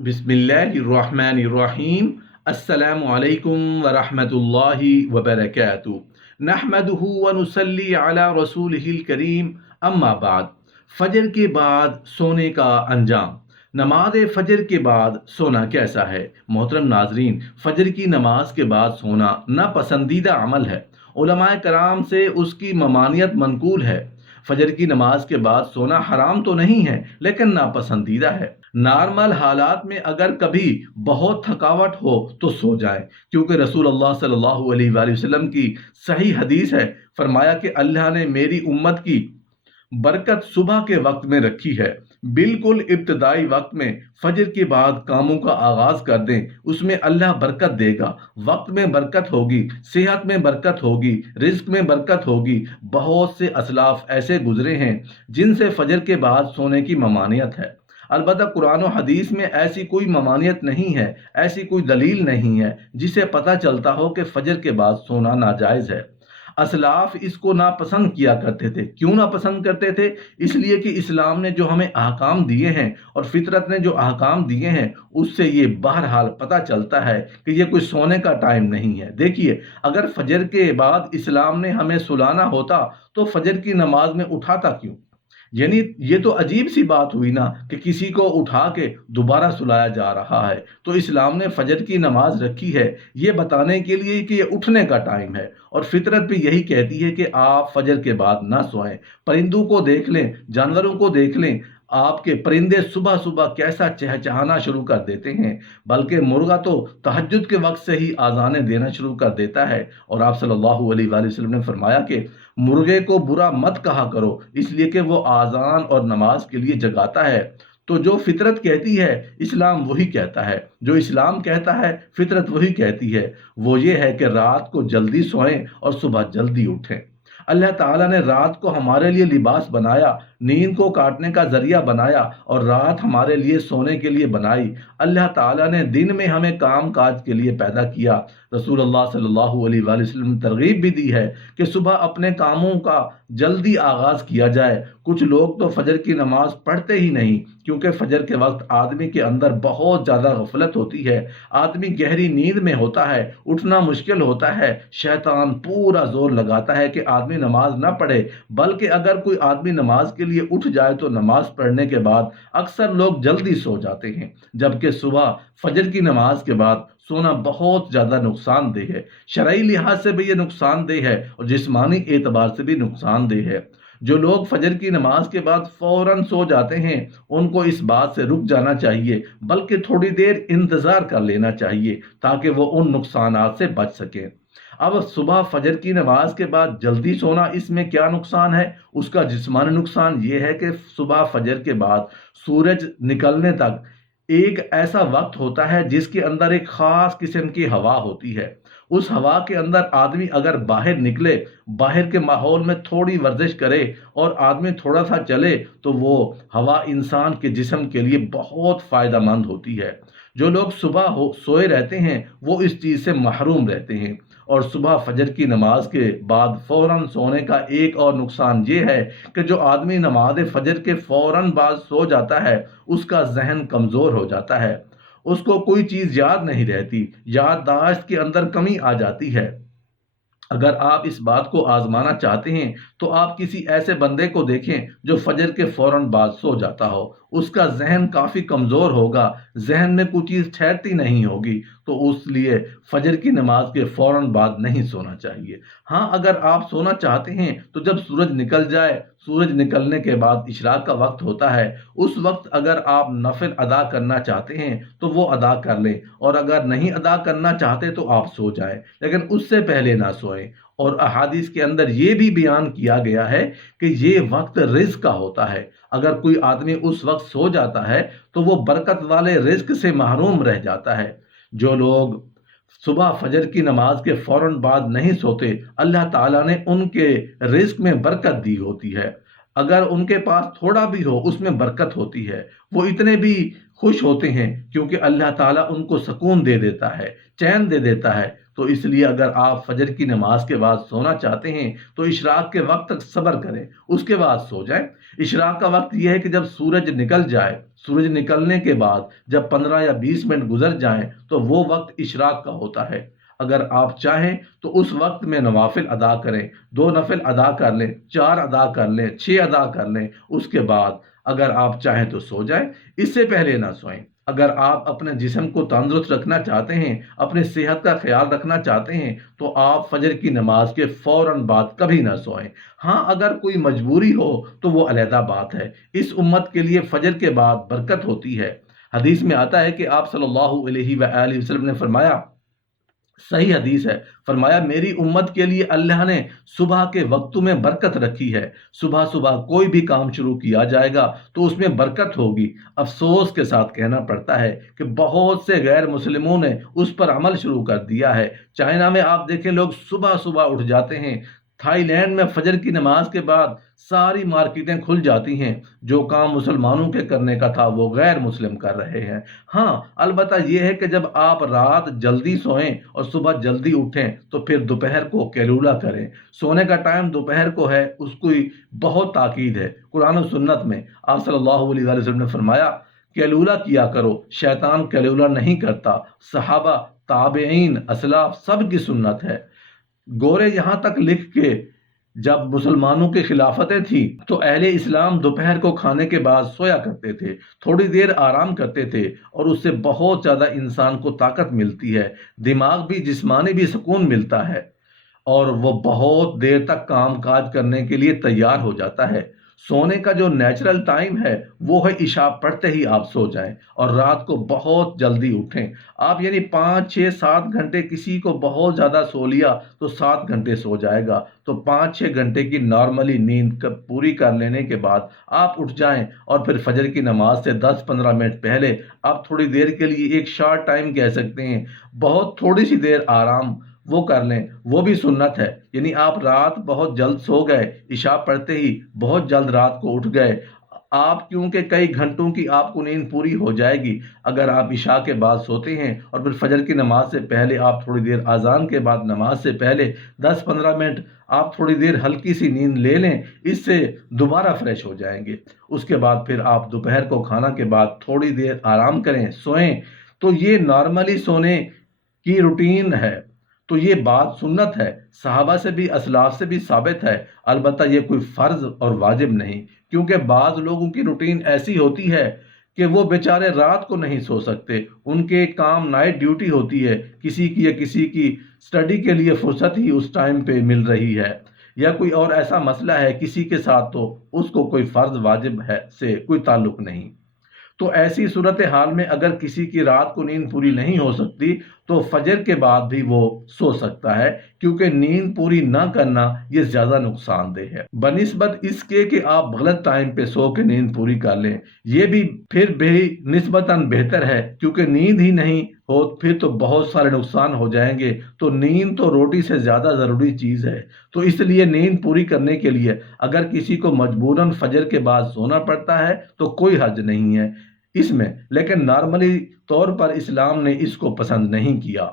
बिस्मिल्लाहिर्रहमानिर्रहीम। अस्सलामु अलैकुम वरहमतुल्लाहि वबरकातुहू। नहमदुहु व नुसल्ली अला रसूलिहिल करीम। अम्मा बाद। फजर के बाद सोने का अंजाम। नमाज फजर के बाद सोना कैसा है? मोहतरम नाजरीन, फजर की नमाज के बाद सोना नापसंदीदा अमल है। उलमाए कराम से उसकी ममानियत मनकूल है। फजर की नमाज के बाद सोना हराम तो नहीं है, लेकिन नापसंदीदा है। नॉर्मल हालात में अगर कभी बहुत थकावट हो तो सो जाए, क्योंकि रसूल अल्लाह सल्लल्लाहु अलैहि वसल्लम की सही हदीस है। फरमाया कि अल्लाह ने मेरी उम्मत की बरकत सुबह के वक्त में रखी है। बिल्कुल इब्तदाई वक्त में फजर के बाद कामों का आगाज कर दें, उसमें अल्लाह बरकत देगा। वक्त में बरकत होगी, सेहत में बरकत होगी, रिज्क में बरकत होगी। बहुत से असलाफ ऐसे गुजरे हैं जिनसे फजर के बाद सोने की ममानियत है। अलबत्ता कुरान और हदीस में ऐसी कोई ममानियत नहीं है, ऐसी कोई दलील नहीं है जिसे पता चलता हो कि फजर के बाद सोना नाजायज़ है। असलाफ इसको नापसंद किया करते थे। क्यों नापसंद करते थे? इसलिए कि इस्लाम ने जो हमें अहकाम दिए हैं और फितरत ने जो अहकाम दिए हैं, उससे ये बहरहाल पता चलता है कि ये कोई सोने का टाइम नहीं है। देखिए, अगर फजर के बाद इस्लाम ने हमें सुलाना होता तो फजर की नमाज में उठाता क्यों? यानी ये तो अजीब सी बात हुई ना कि किसी को उठा के दोबारा सुलाया जा रहा है। तो इस्लाम ने फजर की नमाज रखी है ये बताने के लिए कि ये उठने का टाइम है, और फितरत भी यही कहती है कि आप फजर के बाद ना सोएं। परिंदों को देख लें, जानवरों को देख लें, आपके परिंदे सुबह सुबह कैसा चहचहाना शुरू कर देते हैं। बल्कि मुर्गा तो तहज्जुद के वक्त से ही आज़ानें देना शुरू कर देता है। और आप सल्लल्लाहु अलैहि वसल्लम ने फरमाया कि मुर्गे को बुरा मत कहा करो, इसलिए कि वो आज़ान और नमाज के लिए जगाता है। तो जो फितरत कहती है, इस्लाम वही कहता है। जो इस्लाम कहता है, फितरत वही कहती है। वो ये है कि रात को जल्दी सोएं और सुबह जल्दी उठें। अल्लाह ताला ने रात को हमारे लिए लिबास बनाया, नींद को काटने का जरिया बनाया, और रात हमारे लिए सोने के लिए बनाई। अल्लाह ताला ने दिन में हमें काम काज के लिए पैदा किया। रसूल अल्लाह सल्लल्लाहु अलैहि वसल्लम ने तरगीब भी दी है कि सुबह अपने कामों का जल्दी आगाज किया जाए। कुछ लोग तो फजर की नमाज पढ़ते ही नहीं, क्योंकि फजर के वक्त आदमी के अंदर बहुत ज़्यादा गफलत होती है। आदमी गहरी नींद में होता है, उठना मुश्किल होता है। शैतान पूरा जोर लगाता है कि आदमी नमाज ना पढ़े। बल्कि अगर कोई आदमी नमाज के लिए उठ जाए तो नमाज पढ़ने के बाद अक्सर लोग जल्दी सो जाते हैं, जबकि सुबह फजर की नमाज के बाद सोना बहुत ज़्यादा नुकसानदेह है। शरई लिहाज से भी ये नुकसानदेह है और जिस्मानी एतबार से भी नुकसानदेह है। जो लोग फजर की नमाज के बाद फौरन सो जाते हैं, उनको इस बात से रुक जाना चाहिए, बल्कि थोड़ी देर इंतज़ार कर लेना चाहिए ताकि वो उन नुकसानात से बच सकें। अब सुबह फजर की नमाज के बाद जल्दी सोना, इसमें क्या नुकसान है? उसका जिस्मानी नुकसान ये है कि सुबह फजर के बाद सूरज निकलने तक एक ऐसा वक्त होता है जिसके अंदर एक खास किस्म की हवा होती है। उस हवा के अंदर आदमी अगर बाहर निकले, बाहर के माहौल में थोड़ी वर्जिश करे और आदमी थोड़ा सा चले, तो वो हवा इंसान के जिस्म के लिए बहुत फ़ायदेमंद होती है। जो लोग सुबह हो सोए रहते हैं, वो इस चीज़ से महरूम रहते हैं। और सुबह फजर की नमाज के बाद फौरन सोने का एक और नुकसान ये है कि जो आदमी नमाज फजर के फौरन बाद सो जाता है, उसका जहन कमज़ोर हो जाता है। उसको कोई चीज़ याद नहीं रहती, याददाश्त के अंदर कमी आ जाती है। अगर आप इस बात को आजमाना चाहते हैं तो आप किसी ऐसे बंदे को देखें जो फजर के फौरन बाद सो जाता हो। उसका जहन काफ़ी कमज़ोर होगा, जहन में कुछ चीज़ ठहरती नहीं होगी, तो उस लिए फजर की नमाज के फौरन बाद नहीं सोना चाहिए। हाँ, अगर आप सोना चाहते हैं तो जब सूरज निकल जाए, सूरज निकलने के बाद इशराक का वक्त होता है, उस वक्त अगर आप नफिल अदा करना चाहते हैं तो वो अदा कर लें, और अगर नहीं अदा करना चाहते तो आप सो जाएं, लेकिन उससे पहले ना सोएं। और अहादीस के अंदर ये भी बयान किया गया है कि ये वक्त रिज्क का होता है। अगर कोई आदमी उस वक्त सो जाता है तो वो बरकत वाले रिज्क से महरूम रह जाता है। जो लोग सुबह फजर की नमाज के फौरन बाद नहीं सोते, अल्लाह ताला ने उनके रिज्क में बरकत दी होती है। अगर उनके पास थोड़ा भी हो, उसमें बरकत होती है। वो इतने भी खुश होते हैं क्योंकि अल्लाह ताला उनको सुकून दे देता है, चैन दे देता है। तो इसलिए अगर आप फजर की नमाज के बाद सोना चाहते हैं तो इशराक के वक्त तक सब्र करें, उसके बाद सो जाएं। इशराक का वक्त यह है कि जब सूरज निकल जाए, सूरज निकलने के बाद जब 15 या 20 मिनट गुजर जाएं तो वो वक्त इशराक का होता है। अगर आप चाहें तो उस वक्त में नवाफिल अदा करें, 2 नफिल अदा कर लें, 4 अदा कर लें, 6 अदा कर लें। उसके बाद अगर आप चाहें तो सो जाएं, इससे पहले ना सोएं। अगर आप अपने जिस्म को तंदुरुस्त रखना चाहते हैं, अपनी सेहत का ख्याल रखना चाहते हैं, तो आप फजर की नमाज के फौरन बाद कभी ना सोएं। हाँ, अगर कोई मजबूरी हो तो वो अलहदा बात है। इस उम्मत के लिए फजर के बाद बरकत होती है। हदीस में आता है कि आप सल्लल्लाहु अलैहि वसल्लम ने फरमाया, सही हदीस है, फरमाया मेरी उम्मत के लिए अल्लाह ने सुबह के वक्तों में बरकत रखी है। सुबह सुबह कोई भी काम शुरू किया जाएगा तो उसमें बरकत होगी। अफसोस के साथ कहना पड़ता है कि बहुत से गैर मुस्लिमों ने उस पर अमल शुरू कर दिया है। चाइना में आप देखें, लोग सुबह सुबह उठ जाते हैं। थाईलैंड में फजर की नमाज के बाद सारी मार्केटें खुल जाती हैं। जो काम मुसलमानों के करने का था वो गैर मुस्लिम कर रहे हैं। हाँ, अलबत्ता ये है कि जब आप रात जल्दी सोएं और सुबह जल्दी उठें तो फिर दोपहर को कैलूला करें। सोने का टाइम दोपहर को है, उसकी बहुत ताकीद है कुरान और सुन्नत में। आप सल्लल्लाहु अलैहि वसल्लम ने फरमाया, कैलूला किया करो, शैतान कैलूला नहीं करता। सहाबा, ताबेईन, असलाफ सब की सुन्नत है। गोरे यहां तक लिख के, जब मुसलमानों की खिलाफतें थी तो अहले इस्लाम दोपहर को खाने के बाद सोया करते थे, थोड़ी देर आराम करते थे और उससे बहुत ज़्यादा इंसान को ताकत मिलती है, दिमाग भी, जिस्मानी भी सुकून मिलता है और वो बहुत देर तक काम काज करने के लिए तैयार हो जाता है। सोने का जो नेचुरल टाइम है वो है इशा पढ़ते ही आप सो जाएं और रात को बहुत जल्दी उठें। आप यानी 5, 6, 7 घंटे, किसी को बहुत ज़्यादा सो लिया तो 7 घंटे सो जाएगा, तो 5, 6 घंटे की नॉर्मली नींद पूरी कर लेने के बाद आप उठ जाएं और फिर फजर की नमाज से 10-15 मिनट पहले आप थोड़ी देर के लिए, एक शॉर्ट टाइम कह सकते हैं, बहुत थोड़ी सी देर आराम वो कर लें, वो भी सुन्नत है। यानी आप रात बहुत जल्द सो गए, इशा पढ़ते ही बहुत जल्द रात को उठ गए, आप क्योंकि कई घंटों की आपको नींद पूरी हो जाएगी। अगर आप इशा के बाद सोते हैं और फिर फजर की नमाज से पहले आप थोड़ी देर, अजान के बाद नमाज से पहले 10-15 मिनट आप थोड़ी देर हल्की सी नींद ले लें, इससे दोबारा फ्रेश हो जाएंगे। उसके बाद फिर आप दोपहर को खाना के बाद थोड़ी देर आराम करें, सोएं। तो ये नॉर्मली सोने की रूटीन है। तो ये बात सुन्नत है, सहाबा से भी, असलाफ से भी साबित है। अलबत्ता ये कोई फ़र्ज और वाजिब नहीं, क्योंकि बाज़ लोगों की रूटीन ऐसी होती है कि वो बेचारे रात को नहीं सो सकते, उनके काम नाइट ड्यूटी होती है, किसी की या किसी की स्टडी के लिए फुर्सत ही उस टाइम पे मिल रही है, या कोई और ऐसा मसला है किसी के साथ, तो उसको कोई फ़र्ज वाजिब है से कोई ताल्लुक़ नहीं। तो ऐसी सूरत हाल में अगर किसी की रात को नींद पूरी नहीं हो सकती तो फजर के बाद भी वो सो सकता है, क्योंकि नींद पूरी ना करना ये ज्यादा नुकसानदेह है बनिस्बत इसके कि आप गलत टाइम पे सो के नींद पूरी कर लें। ये भी फिर भी निस्बतन बेहतर है, क्योंकि नींद ही नहीं हो फिर तो बहुत सारे नुकसान हो जाएंगे। तो नींद तो रोटी से ज्यादा जरूरी चीज है। तो इसलिए नींद पूरी करने के लिए अगर किसी को मजबूरन फजर के बाद सोना पड़ता है तो कोई हर्ज नहीं है इसमें, लेकिन नॉर्मली तौर पर इस्लाम ने इसको पसंद नहीं किया।